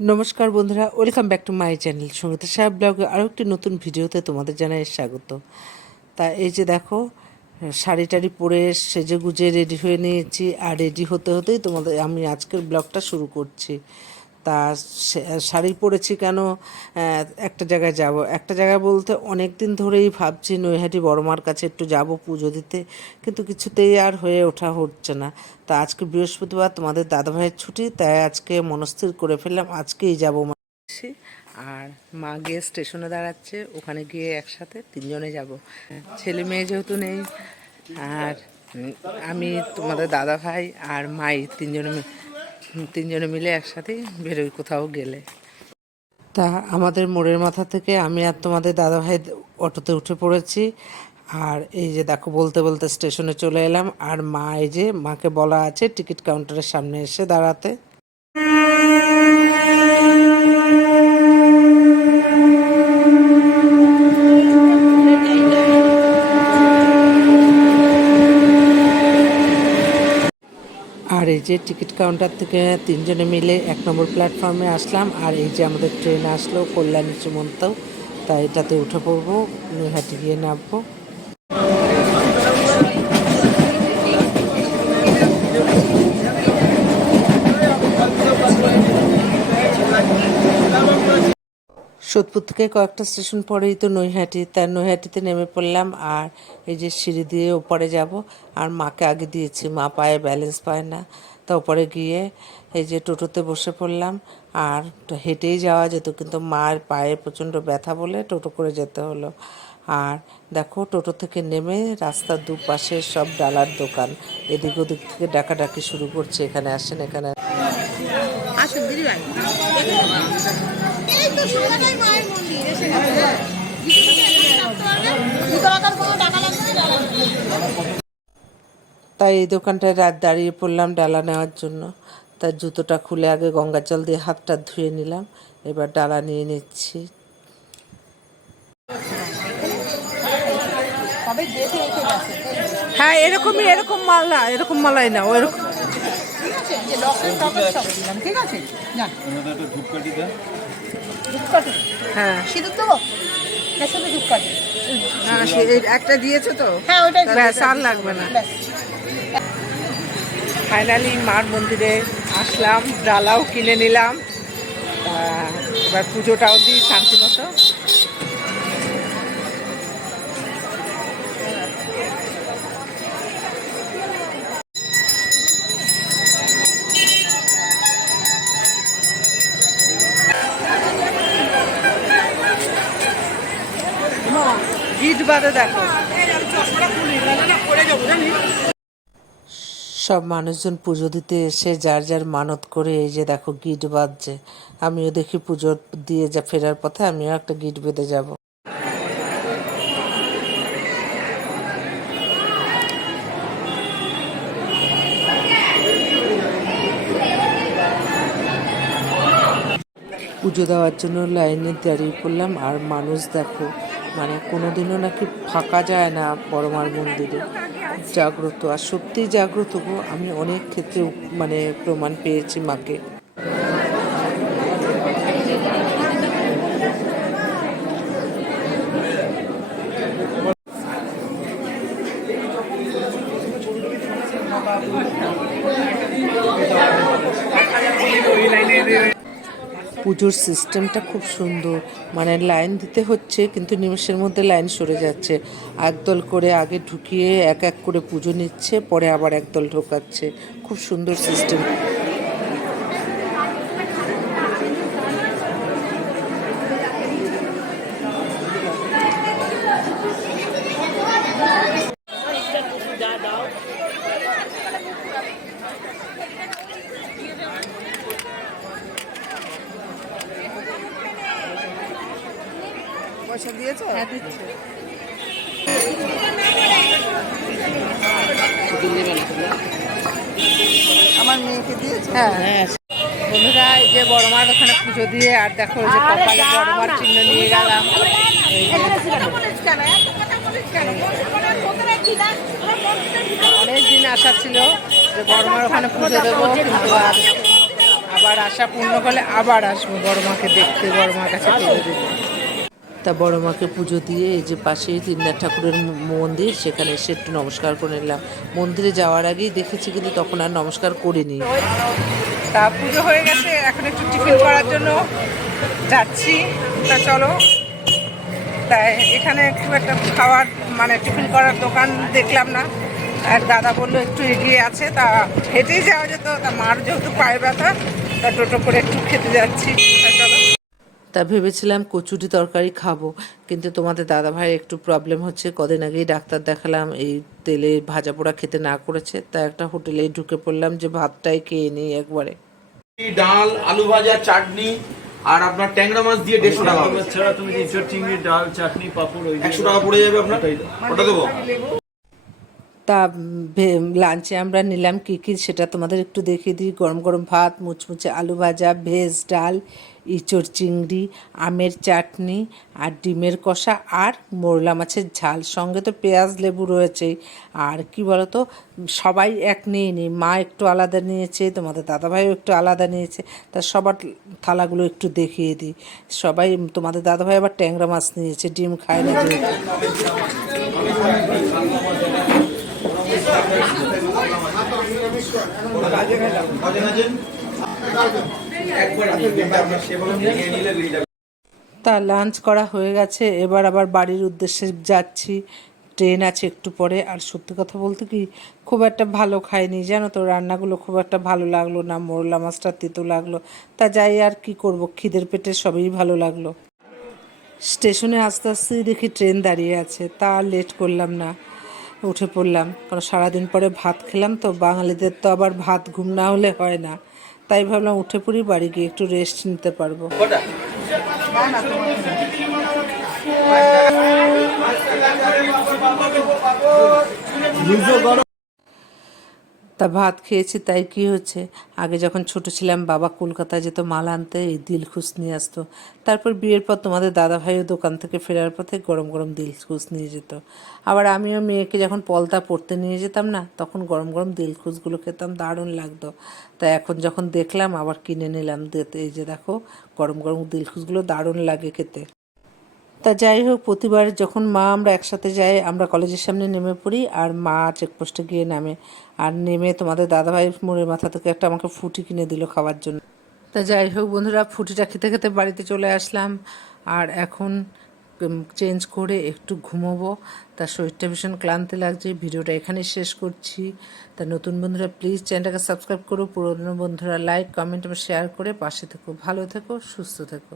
নমস্কার বন্ধুরা, welcome back to my channel Sangeeta Saheb ব্লগে আরও একটি নতুন ভিডিওতে তোমাদের জানাই স্বাগত। তা এই যে দেখো, শাড়ি টাড়ি পরে সেজে গুজে রেডি হয়ে নিয়েছি, আর রেডি হতে হতেই আমি আজকের ব্লগটা শুরু করছি। তা শাড়ি পরেছি কেন, একটা জায়গায় বলতে অনেক দিন ধরেই ভাবছি নৈহাটি বড়মার কাছে একটু যাব পুজো দিতে, কিন্তু কিছুতেই আর হয়ে ওঠা হচ্ছে না। তা আজকে বৃহস্পতিবার, তোমাদের দাদাভাইয়ের ছুটি, তাই আজকে মনস্থির করে ফেললাম আজকেই যাবো। আর মা গিয়ে স্টেশনে দাঁড়াচ্ছে, ওখানে গিয়ে একসাথে তিনজনে যাব। ছেলে মেয়ে যেহেতু নেই, আর আমি, তোমাদের দাদা ভাই আর মাই তিনজনে মিলে একসাথে বেরোই কোথাও গেলে। তা আমাদের মোড়ের মাথা থেকে আমি আর তোমাদের দাদাভাই অটোতে উঠে পড়েছি। আর এই যে দেখো, বলতে বলতে স্টেশনে চলে এলাম। আর মা, এই যে মাকে বলা আছে টিকিট কাউন্টারের সামনে এসে দাঁড়াতে। আর এই যে টিকিট কাউন্টার থেকে তিনজনে মিলে 1 নম্বর প্ল্যাটফর্মে আসলাম। আর এই যে আমাদের ট্রেন আসলো কল্যাণী সুমন্ত, তাই এটাতে উঠে পড়বো, নৈহাটি গিয়ে নামবো। সোদপুর থেকে কয়েকটা স্টেশন পরেই তো নৈহাটি, তাই নৈহাটিতে নেমে পড়লাম। আর এই যে সিঁড়ি দিয়ে ওপরে যাব, আর মাকে আগে দিয়েছি, মা পায়ে ব্যালেন্স পায় না। তা ওপরে গিয়ে এই যে টোটোতে বসে পড়লাম। আর হেঁটেই যাওয়া যেত, কিন্তু মার পায়ে প্রচণ্ড ব্যথা বলে টোটো করে যেতে হলো। আর দেখো, টোটো থেকে নেমে রাস্তার দুপাশে সব ডালার দোকান, এদিক ওদিক থেকে ডাকাডাকি শুরু করছে, এখানে আসেন এখানে আসুন দিদি ভাই, এই তো সামনেটাই মায়ের মন্দির এসে গেছে। তাই এই দোকানটায় রাত দাঁড়িয়ে পড়লাম ডালা নেওয়ার জন্য। তার জুতোটা খুলে আগে গঙ্গা জল দিয়ে হাতটা ধুয়ে নিলাম, এবার ডালা নিয়ে নিচ্ছি। হ্যাঁ, এরকম মালা, এরকম মালাই না, ওরকম। ঠিক আছে, হ্যাঁ, সিঁদুর দেবো না, শুধু ধূপকাঠি? একটা দিয়েছো তো, হ্যাঁ ওইটাই ব্যাস, আর লাগবে না। ফাইনালি মার মন্দিরে আসলাম, ডালাও কিনে নিলাম। এবার পুজোটাও দিই শান্তি মতো। গিট বাদে দেখো, সব মানুষজন পুজো দিতে এসে যার যার মানত করে এই যে দেখো গিট বাঁধছে। আমিও দেখি পুজো দিয়ে ফেরার পথে আমিও একটা গিট বেঁধে যাব। পুজো দেওয়ার জন্য লাইনে দাঁড়িয়ে পড়লাম। আর মানুষ দেখো, মানে কোনোদিনও নাকি ফাঁকা যায় না বড়মার মন্দিরে, জাগ্রত। আর সত্যিই জাগ্রত গো, আমি অনেক ক্ষেত্রে মানে প্রমাণ পেয়েছি মাকে। পুজোর সিস্টেমটা খুব সুন্দর, মানে লাইন দিতে হচ্ছে কিন্তু নিমেষের মধ্যে লাইন সরে যাচ্ছে। একদল করে আগে ঢুকিয়ে এক এক করে পুজো নিচ্ছে, পরে আবার একদল ঢোকাচ্ছে। খুব সুন্দর সিস্টেম। পয়সা দিয়েছো? হ্যাঁ, দিচ্ছে। আমার মেয়েকে দিয়েছো? হ্যাঁ, বন্ধুরা, এই যে বড়মার ওখানে পুজো দিয়ে, আর দেখো যে কপালে বড়মার চিহ্ন নিয়ে গেলাম। অনেক দিন আশা ছিল যে বড়মার ওখানে পুজো দেবো, কিন্তু আবার আশা পূর্ণ করলে আবার আসবো বড় মাকে দেখতে, বড় মার কাছে তুলে দেবো। তা বড় মাকে পুজো দিয়ে এই যে পাশেই তিননাথ ঠাকুরের মন্দির, সেখানে এসে একটু নমস্কার করে নিলাম। মন্দিরে যাওয়ার আগেই দেখেছি, কিন্তু তখন আর নমস্কার করিনি। তা পুজো হয়ে গেছে, এখন একটু টিফিন করার জন্য যাচ্ছি। তা চলো, তাই এখানে খুব একটা খাওয়ার মানে টিফিন করার দোকান দেখলাম না। আর দাদা বললো একটু এগিয়ে আছে, তা হেঁটেই যাওয়া যেত। তা মার যেহেতু পায়ে ব্যথা, তা টোটো করে একটু খেতে যাচ্ছি। তা চলো, তা ভেবেছিলাম কচুরি তরকারি খাবো, কিন্তু তোমাদের দাদাভাই একটু প্রবলেম হচ্ছে। কদিন আগেই ডাক্তার দেখালাম, এই তেলে ভাজা পোড়া খেতে না করেছে। তা একটা হোটেলেই ঢুকে পড়লাম যে ভাতটাই খেয়ে নিই একবারে। ডাল, আলু ভাজা, চাটনি আর আপনার ট্যাংরা মাছ দিয়ে 150 টাকা হবে। ছাড়া তুমি ইঁচড় চিংড়ি ডাল চাটনি পাঁপড় ওই 100 টাকা পড়ে যাবে আপনার, ওটা দেবো। তা লাঞ্চে আমরা নিলাম কী কী সেটা তোমাদের একটু দেখিয়ে দিই। গরম গরম ভাত, মুচমুচে আলু ভাজা, ভেজ ডাল, ইঁচড় চিংড়ি, আমের চাটনি আর ডিমের কষা আর মোরলা মাছের ঝাল, সঙ্গে তো পেঁয়াজ লেবু রয়েছেই। আর কি বলতো, সবাই এক নিয়ে নিই, মা একটু আলাদা নিয়েছে, তোমাদের দাদাভাইও একটু আলাদা নিয়েছে। তা সবার থালাগুলো একটু দেখিয়ে দিই। সবাই, তোমাদের দাদাভাই আবার ট্যাংরা মাছ নিয়েছে, ডিম খায় না যেহেতু। তা লাঞ্চ করা হয়ে গেছে, এবার আবার বাড়ির উদ্দেশ্যে যাচ্ছি। ট্রেন আছে একটু পরে। আর সত্যি কথা বলতে কি, খুব একটা ভালো খাইনি জানো তো, রান্নাগুলো খুব একটা ভালো লাগলো না, মোরলা মাছটা তেতো লাগলো। তা যাই আর কি করব, খিদের পেটে সবই ভালো লাগলো। স্টেশনে আস্তে আস্তেই দেখি ট্রেন দাঁড়িয়ে আছে, তা আর লেট করলাম না, উঠে পড়লাম। কারণ সারাদিন পরে ভাত খেলাম তো, বাঙালিদের তো আবার ভাত ঘুম না হলে হয় না। তাই ভাবলাম উঠে পড়ি, বাড়ি গিয়ে একটু রেস্ট নিতে পারবো। তা ভাত খেয়েছি, তাই কি হচ্ছে, আগে যখন ছোট ছিলাম বাবা কলকাতায় যেত মাল আনতে, এই দিলখুশ নিয়ে আসতো। তারপর বিয়ের পর তোমাদের দাদাভাইও দোকান থেকে ফেরার পথে গরম গরম দিলখুশ নিয়ে যেত। আবার আমিও মেয়েকে যখন পলতা পড়তে নিয়ে যেতাম না, তখন গরম গরম দিলখুশগুলো খেতাম, দারুণ লাগতো। তাই এখন যখন দেখলাম আবার কিনে নিলাম। এই যে দেখো, গরম গরম দিলখুশগুলো দারুণ লাগে খেতে। তা যাই হোক, প্রতিবার যখন মা আমরা একসাথে যাই, আমরা কলেজের সামনে নেমে পড়ি, আর মা চেকপোস্টে গিয়ে নামে। আর নেমে তোমাদের দাদাভাই মোড়ের মাথা থেকে একটা আমাকে ফুটি কিনে দিল খাওয়ার জন্য। তা যাই হোক বন্ধুরা, ফুটিটা খেতে খেতে বাড়িতে চলে আসলাম। আর এখন চেঞ্জ করে একটু ঘুমোবো। তার শরীরটা ভীষণ ক্লান্তি লাগছে। ভিডিওটা এখানেই শেষ করছি। তা নতুন বন্ধুরা প্লিজ চ্যানেলটাকে সাবস্ক্রাইব করো, পুরনো বন্ধুরা লাইক কমেন্ট এবং শেয়ার করে পাশে থেকো। ভালো থেকো, সুস্থ থেকো।